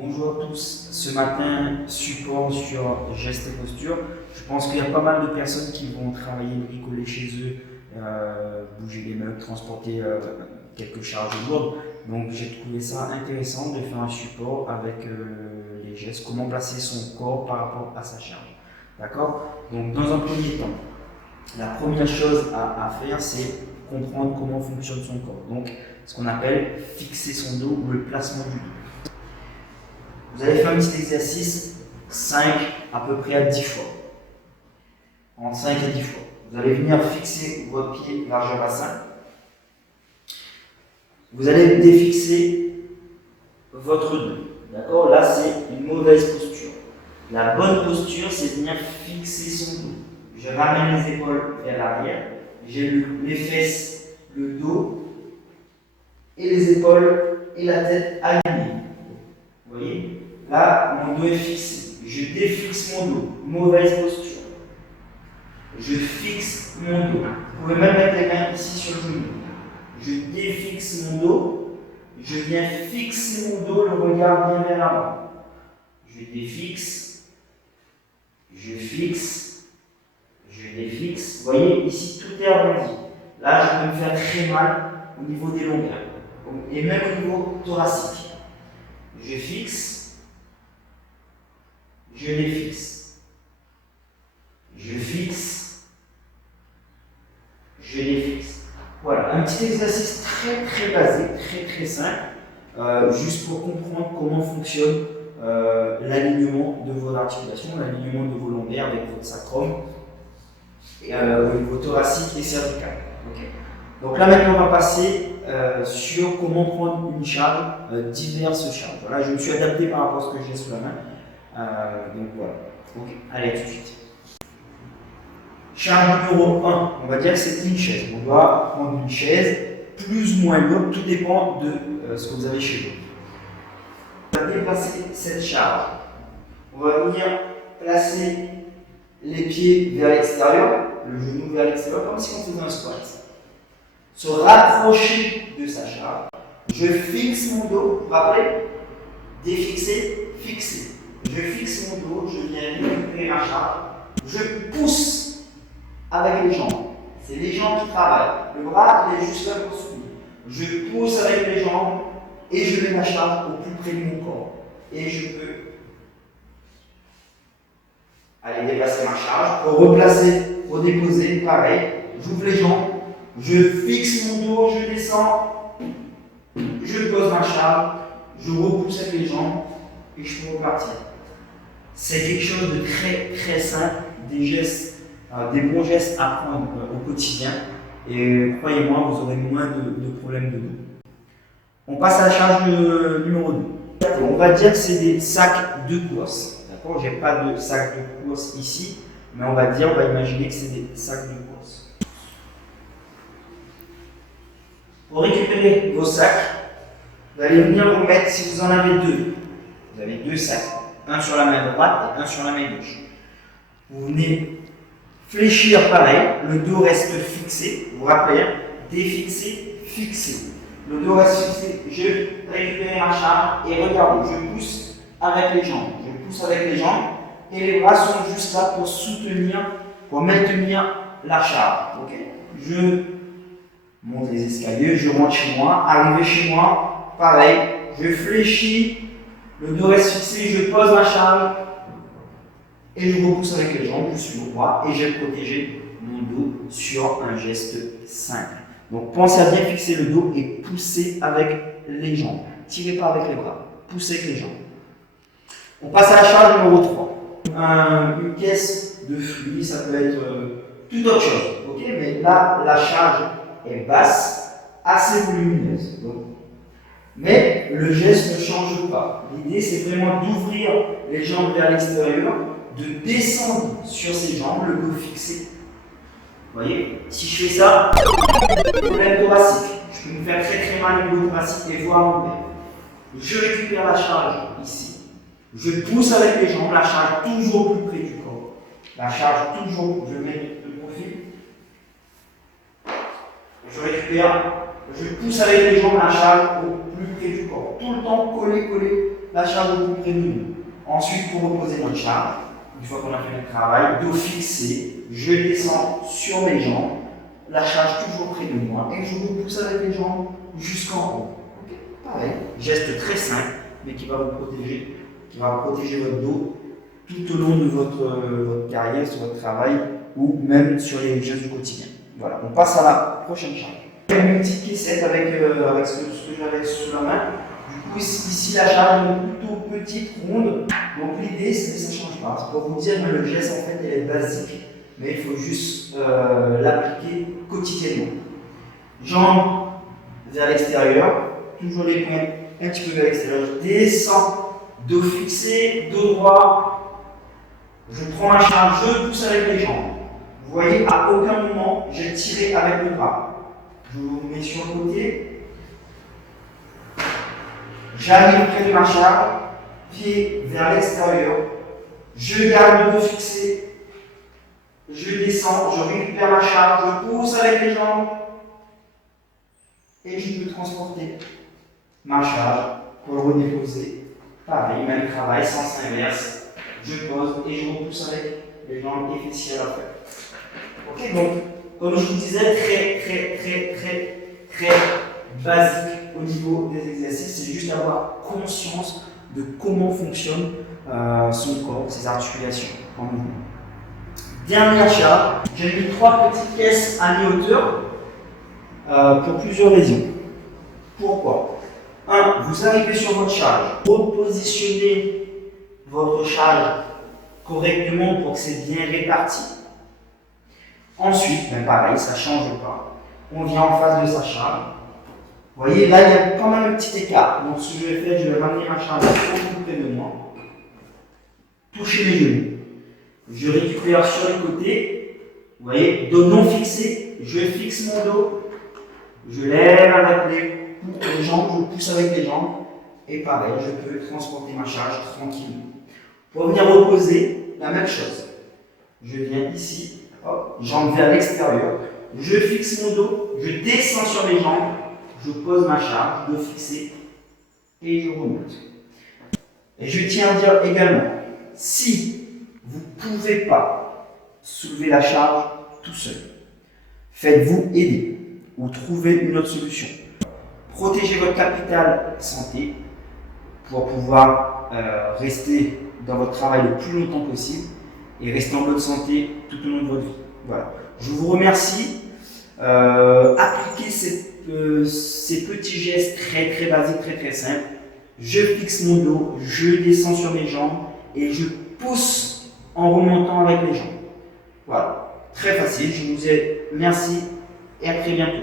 Bonjour à tous, ce matin, support sur gestes et posture. Je pense qu'il y a pas mal de personnes qui vont travailler, bricoler chez eux, bouger des meubles, transporter quelques charges lourdes. Donc j'ai trouvé ça intéressant de faire un support avec les gestes, comment placer son corps par rapport à sa charge. D'accord? Donc dans un premier temps, la première chose à faire, c'est comprendre comment fonctionne son corps. Donc ce qu'on appelle fixer son dos ou le placement du dos. Vous allez faire un petit exercice 5 à peu près à 10 fois. Entre 5 et 10 fois. Vous allez venir fixer votre pied largeur bassin. Vous allez défixer votre dos. D'accord? Là, c'est une mauvaise posture. La bonne posture, c'est de venir fixer son dos. Je ramène les épaules vers l'arrière. J'ai les fesses, le dos, et les épaules et la tête alignées. Vous voyez? Là, mon dos est fixé. Je défixe mon dos. Mauvaise posture. Je fixe mon dos. Vous pouvez même mettre les mains ici sur le genou. Je défixe mon dos. Je viens fixer mon dos, le regard bien vers l'avant. Je défixe. Je fixe. Je défixe. Vous voyez, ici, tout est arrondi. Là, je peux me faire très mal au niveau des longueurs. Et même au niveau thoracique. Je fixe. Je défixe. Je fixe. Je défixe. Voilà, un petit exercice très basique, très simple, juste pour comprendre comment fonctionne l'alignement de vos articulations, l'alignement de vos lombaires avec votre sacrum, au niveau thoracique et cervical. Okay. Donc là maintenant on va passer sur comment prendre une charge, diverses charges. Voilà, je me suis adapté par rapport à ce que j'ai sous la main. Donc voilà. Ok, allez, tout de suite. Charge numéro 1, on va dire que c'est une chaise. On doit prendre une chaise, plus ou moins lourde, tout dépend de ce que vous avez chez vous. On va déplacer cette charge. On va venir placer les pieds vers l'extérieur, le genou vers l'extérieur, comme si on faisait un squat. Se rapprocher de sa charge. Je fixe mon dos, vous vous rappelez? Défixer, fixer. Je fixe mon dos, je viens récupérer ma charge, je pousse avec les jambes. C'est les jambes qui travaillent. Le bras, il est juste là pour soutenir. Je pousse avec les jambes et je mets ma charge au plus près de mon corps. Et je peux aller déplacer ma charge, replacer, redéposer, pareil. J'ouvre les jambes, je fixe mon dos, je descends, je pose ma charge, je repousse avec les jambes et je peux repartir. C'est quelque chose de très simple, des gestes, des bons gestes à prendre au quotidien. Et croyez-moi, vous aurez moins de problèmes de dos. On passe à la charge numéro 2. On va dire que c'est des sacs de course. D'accord? Je n'ai pas de sac de course ici, mais on va imaginer que c'est des sacs de course. Pour récupérer vos sacs, vous allez venir vous mettre, si vous en avez deux, vous avez deux sacs. Un sur la main droite et un sur la main gauche. Vous venez fléchir pareil, le dos reste fixé, vous vous rappelez, défixer, fixer. Le dos reste fixé, je récupère ma charge et regardez, je pousse avec les jambes. Je pousse avec les jambes et les bras sont juste là pour soutenir, pour maintenir la charge. Okay. Je monte les escaliers, je rentre chez moi, arrivé chez moi, pareil, je fléchis. Le dos reste fixé, je pose ma charge et je repousse avec les jambes, je suis droit et j'ai protégé mon dos sur un geste simple. Donc pensez à bien fixer le dos et pousser avec les jambes. Tirez pas avec les bras, poussez avec les jambes. On passe à la charge numéro 3. Une caisse de fruits, ça peut être tout autre chose. Okay, mais là, la charge est basse, assez volumineuse. Donc, mais le geste ne change pas. L'idée, c'est vraiment d'ouvrir les jambes vers l'extérieur, de descendre sur ses jambes, le dos fixé. Vous voyez, si je fais ça, problème thoracique. Je peux me faire très mal au niveau thoracique et voir mon père. Je récupère la charge ici. Je pousse avec les jambes, la charge toujours plus près du corps. La charge toujours, je mets le profil. Je récupère, je pousse avec les jambes la charge au plus près du corps. Tout le temps collé la charge au plus près de nous. Ensuite, pour reposer notre charge, une fois qu'on a fait notre travail, dos fixé, je descends sur mes jambes, la charge toujours près de moi et je repousse avec les jambes jusqu'en haut. Okay. Pareil, geste très simple, mais qui va vous protéger, qui va protéger votre dos tout au long de votre carrière, sur votre travail ou même sur les gestes du quotidien. Voilà, on passe à la prochaine charge. Une petite caissette avec ce que j'avais sous la main. Du coup, ici la charge est plutôt petite, ronde. Donc l'idée, c'est que ça ne change pas. C'est pour vous dire que le geste, en fait, il est basique, mais il faut juste l'appliquer quotidiennement. Jambes vers l'extérieur, toujours les poings un petit peu vers l'extérieur. Je descends, dos fixé, dos droit. Je prends ma charge, je pousse avec les jambes. Vous voyez, à aucun moment, j'ai tiré avec le bras. Je vous mets sur le côté. J'arrive près de ma charge, pied vers l'extérieur. Je garde le dos fixé. Je descends, je récupère ma charge, je pousse avec les jambes. Et je peux transporter ma charge pour le redéposer. Pareil, même travail, sens inverse. Je pose et je repousse avec les jambes et fessiers à la fin. Ok, donc, comme je vous disais, très basique au niveau des exercices. C'est juste avoir conscience de comment fonctionne son corps, ses articulations en mouvement. Dernière charge, j'ai mis 3 petites caisses à mi-hauteur pour plusieurs raisons. Pourquoi? 1. Vous arrivez sur votre charge, repositionnez votre charge correctement pour que c'est bien réparti. Ensuite, pareil, ça ne change pas. On vient en face de sa charge. Vous voyez, là, il y a quand même un petit écart. Donc, ce que je vais faire, je vais ramener ma charge beaucoup près de moi. Toucher les genoux. Je récupère sur les côtés. Vous voyez, dos non fixé. Je fixe mon dos. Je lève avec les jambes. Je pousse avec les jambes. Et pareil, je peux transporter ma charge tranquillement. Pour venir reposer, la même chose. Je viens ici. Hop, jambes vers l'extérieur, je fixe mon dos, je descends sur mes jambes, je pose ma charge, dos fixé, et je remonte. Et je tiens à dire également, si vous ne pouvez pas soulever la charge tout seul, faites-vous aider ou trouvez une autre solution. Protégez votre capital santé pour pouvoir rester dans votre travail le plus longtemps possible et rester en bonne santé tout au long de votre vie. Voilà. Je vous remercie. Appliquez ces petits gestes très basiques, très simples. Je fixe mon dos, je descends sur mes jambes et je pousse en remontant avec les jambes. Voilà. Très facile. Je vous ai merci et à très bientôt.